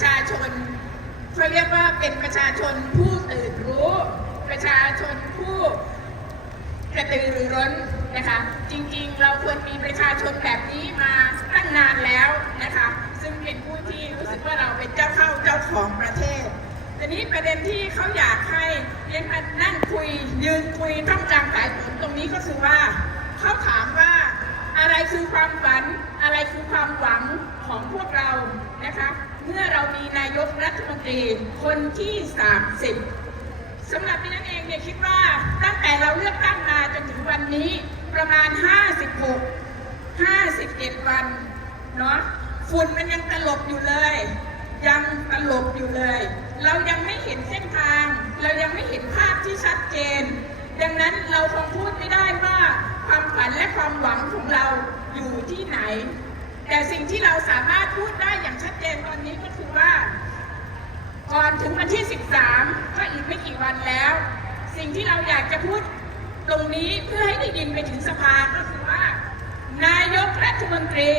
ประชาชนเขาเรียกว่าเป็นประชาชนผู้ตื่นรู้ ประชาชนผู้กระตือรือร้นนะคะ จริงๆ เราควรมีประชาชนแบบนี้มาตั้งนานแล้วนะคะ ซึ่งเป็นผู้ที่รู้สึกว่าเราเป็นเจ้าเข้าเจ้าของประเทศทีนี้ประเด็นที่เขาอยากให้เรียนมานั่งคุย ยืนคุยท่ามกลางสายฝนตรงนี้ก็คือว่าเขาถามว่าอะไรคือความฝัน อะไรคือความหวังของพวกเรานะคะ เมื่อเรามีนายกรัฐมนตรีคนที่ 30สำหรับดิฉันเองเนี่ยคิดว่าตั้งแต่เราเลือกตั้งมาจนถึงวันนี้ประมาณ 56 51 วันเนาะฝุ่นมันยังตลบอยู่เลย ยังตลบอยู่เลย เรายังไม่เห็นเส้นทาง เรายังไม่เห็นภาพที่ชัดเจน ดังนั้นเราคงพูดไม่ได้ว่าความฝันและความหวังของเราอยู่ที่ไหน แต่สิ่งที่เราสามารถพูดได้อย่างชัดเจนตอนนี้ก็คือว่า ก่อนถึงวันที่ 13 ก็อีกไม่กี่วันแล้ว สิ่งที่เราอยากจะพูดตรงนี้เพื่อให้ได้ยินไปถึงสภาก็คือว่า นายกรัฐมนตรี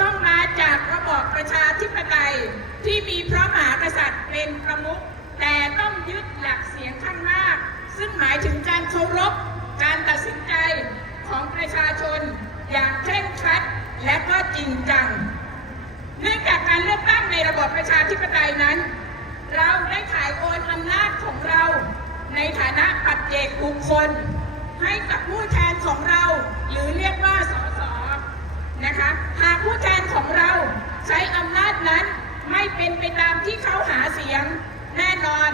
ต้องมาจากระบอบประชาธิปไตยที่มีพระมหากษัตริย์เป็นประมุขแต่ต้องยึดหลักเสียงข้างมาก ซึ่งหมายถึงการเคารพการตัดสินใจของประชาชนอย่างเคร่งครัด และก็จริงจัง เนื่องจากการเลือกตั้งในระบบประชาธิปไตยนั้น เราได้ถ่ายโอนอำนาจของเราในฐานะปัจเจกบุคคล ให้กับผู้แทนของเรา หรือเรียกว่าสสนะคะหากผู้แทนของเราใช้อำนาจนั้นไม่เป็นไปตามที่เขาหาเสียงแน่นอน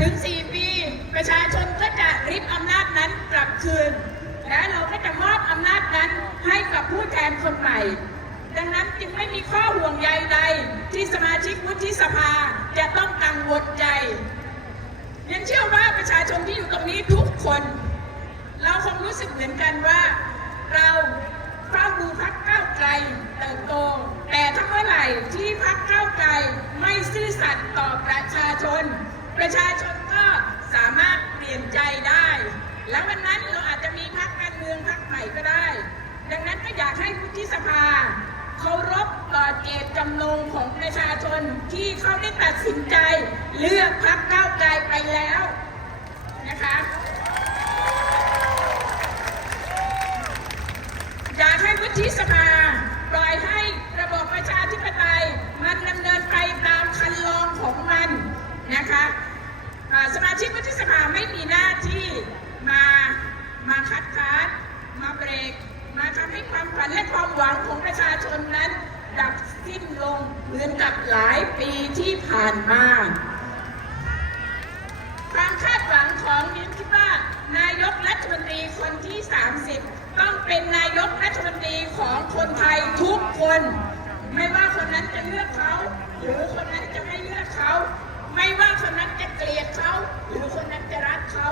ถึง 4 ปี ประชาชนก็จะริบอำนาจนั้นกลับคืน ผู้แทนคนใหม่ ดังนั้นจึงไม่มีข้อห่วงใยใดที่สมาชิกวุฒิสภาจะต้องกังวลใจยังเชื่อว่าประชาชนที่อยู่ตรงนี้ทุกคน เราคงรู้สึกเหมือนกันว่า เราเฝ้าดูพักเก้าไกลเติบโต แต่ถ้าเมื่อไหร่ที่พักเก้าไกลไม่ซื่อสัตย์ต่อประชาชน ประชาชนก็สามารถเปลี่ยนใจได้ แล้ววันนั้นากให้วุฒิสภาเคารพต่อเจตจำนงของประชาชนที่เขาได้ตัดสินใจ เลือกพักก้าวไกลไปแล้วนะคะ อยากให้วุฒิสภาปล่อยให้ระบบประชาธิปไตย มันดำเนินไปตามคันลองของมันนะคะอ่าสมาชิกวุฒิสภาไม่มีหน้าที่มามาคัดค้านมาเบรก มาทำให้ความฝันและความหวังของประชาชนนั้น ดับสิ้นลง เหมือนกับหลายปีที่ผ่านมา ความคาดหวังของดิฉันคิดว่านายกรัฐมนตรีคนที่ 30 ต้องเป็นนายกรัฐมนตรีของคนไทยทุกคน ไม่ว่าคนนั้นจะเลือกเขา หรือคนนั้นจะไม่เลือกเขา ไม่ว่าคนนั้นจะเกลียดเขา หรือคนนั้นจะรักเขา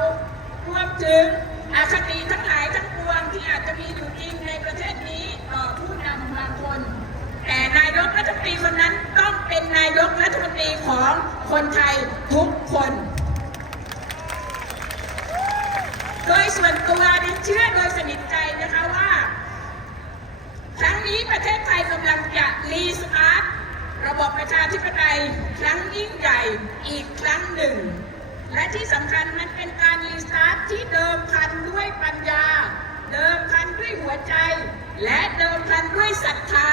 รวมถึงอคติท คนไทยทุกคน โดยส่วนตัวดิเชื่อโดยสนิทใจนะคะว่า ครั้งนี้ประเทศไทยกำลังจะรีสตาร์ทระบบประชาธิปไตยครั้งยิ่งใหญ่อีกครั้งหนึ่ง และที่สำคัญมันเป็นการรีสตาร์ทที่เดิมพันด้วยปัญญา เดิมพันด้วยหัวใจ และเดิมพันด้วยศรัทธา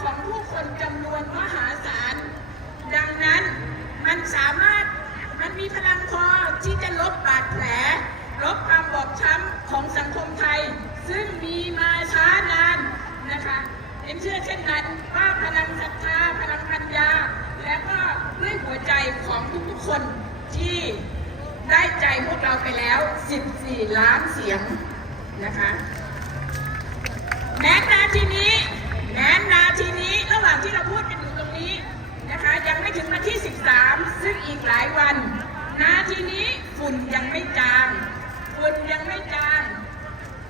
ของผู้คนจำนวนมหาศาล ดังนั้น มันสามารถมันมีพลังพอที่จะลบบาดแผล ลบความบอบช้ำของสังคมไทย ซึ่งมีมาช้านานนะคะเอ็นเชื่อเช่นนั้นว่าพลังศรัทธาพลังปัญญา และก็ด้วยหัวใจของทุกๆคนที่ได้ใจพวกเราไปแล้ว 14 ล้านเสียงนะคะ แม้นาทีนี้แม้นาทีนี้ระหว่างที่เราพูดกันอยู่ตรงนี้นะคะยังไม่ถึงวันที่ 13 ซึ่งอีกหลายวัน นาทีนี้ฝุ่นยังไม่จางฝุ่นยังไม่จาง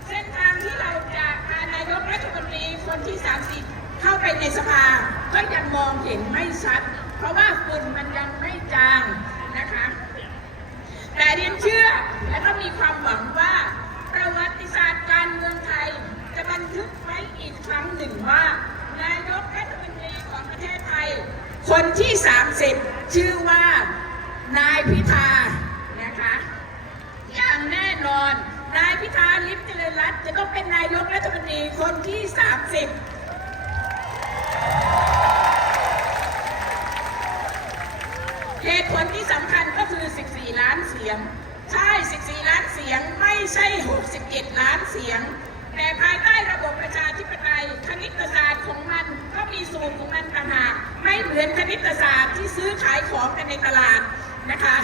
เส้นทางที่เราจะพานายกรัฐมนตรี คนที่ 30 เข้าไปในสภา ก็ยังมองเห็นไม่ชัด เพราะว่าฝุ่นมันยังไม่จางนะคะ แต่เรียนเชื่อและก็มีความหวังว่า ประวัติศาสตร์การเมืองไทย จะบันทึกไว้อีกครั้งหนึ่งว่า นายกรัฐมนตรีของประเทศไทย คนที่ 30 ชื่อว่านายพิธานะคะ อย่างแน่นอน นายพิธาลิมเจริญรัตน์จะต้อง เป็นนายกรัฐมนตรีคนที่ 30 เหตุผลที่สำคัญก็คือ 14 ล้านเสียง ใช่ 14 ล้านเสียงไม่ใช่ 67 ล้านเสียง แต่ภายใต้ระบบประชาธิปไตยคณิตศาสตร์ของมันก็มีสูตรของมันต่างหากไม่เหมือนคณิตศาสตร์ที่ซื้อขายของกันในตลาดนะคะ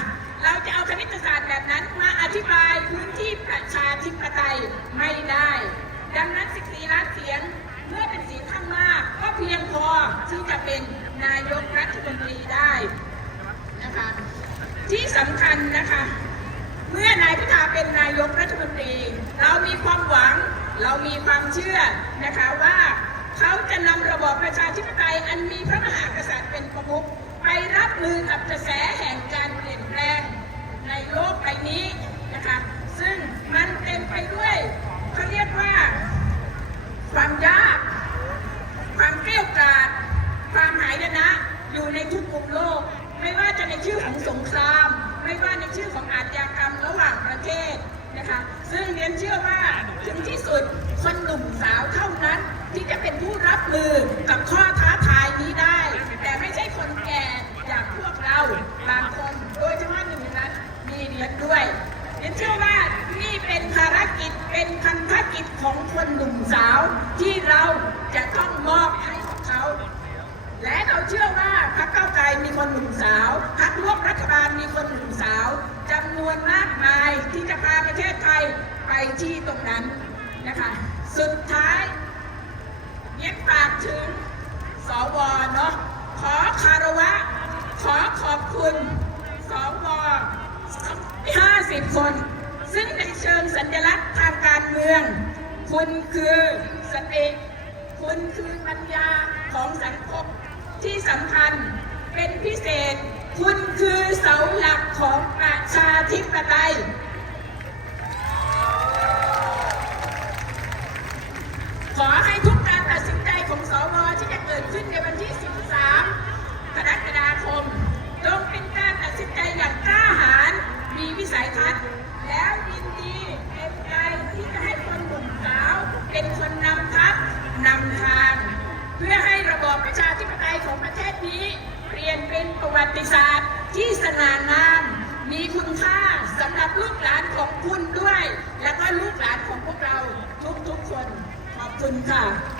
เราจะเอาคณิตศาสตร์แบบนั้นมาอธิบายพื้นที่ ชาธิปไตยไม่ได้ ดังนั้น 14 ล้านเสียงเมื่อเป็นเสียงข้างมาก ก็เพียงพอที่จะเป็นนายกรัฐมนตรีได้นะคะที่สำคัญนะคะ เมื่อนายพิธาเป็นนายกรัฐมนตรี เรามีความหวังเรามีความเชื่อนะคะว่าเขาจะนำระบอบประชาธิปไตยอันมีพระมหากษัตริย์เป็นประมุขไปรับมือกับกระแสแห่งการเปลี่ยนแปลงในโลกใบนี้นะคะซึ่งมันเต็มไปด้วยเขาเรียกว่า ความยาก ความเกลี้ยวกล่อมความหายนะอยู่ใน ทุกมุมโลก ไม่ว่าจะในชื่อของสงคราม ไม่ว่าในชื่อของอาชญากรรมระหว่างประเทศนะคะ ซึ่งเรียนเชื่อว่าถึงที่สุดคนหนุ่มสาวเท่านั้นที่จะเป็นผู้รับมือกับข้อท้าทายนี้ได้ แต่ไม่ใช่คนแก่อย่างพวกเราบางคน โดยเฉพาะหนึ่งในนั้นมีเรียนด้วย เรียนเชื่อว่านี่เป็นภารกิจเป็นพันธกิจของคนหนุ่มสาว ที่เราจะต้องมอบให้กับเขา และเราเชื่อว่าพรรคเก้าวไกลมีคน หนุ่มสาวพรรคร่วมรัฐบาลมีคนหนุ่มสาวจำนวนมากมายที่จะพาประเทศไทยไปที่ตรงนั้นนะคะ สุดท้ายเรียนฝากถึงสวเนาะขอคารวะ ขอขอบคุณสว50 คน ซึ่งในเชิงสัญลักษณ์ทางการเมือง คุณคือสติคุณคือปัญญาของสังคมที่สำคัญ เป็นพิเศษ คุณคือเสาหลักของประชาธิปไตย ขอให้ทุกการตัดสินใจของสวที่จะเกิดขึ้นในวันที่ 13 กรกฎาคมจงเป็นการตัดสินใจอย่างกล้าหาญมีวิสัยทัศน์ แล้วยินดีเต็มใจที่จะให้คนหนุ่มสาว เป็นคนนำทัพนำทาง เพื่อให้ระบอบประชาธิปไตยของประเทศนี้ เปลี่ยนเป็นประวัติศาสตร์ที่สง่างาม มีคุณค่าสำหรับลูกหลานของคุณด้วย และก็ลูกหลานของพวกเราทุกๆคน ขอบ คุณค่ะ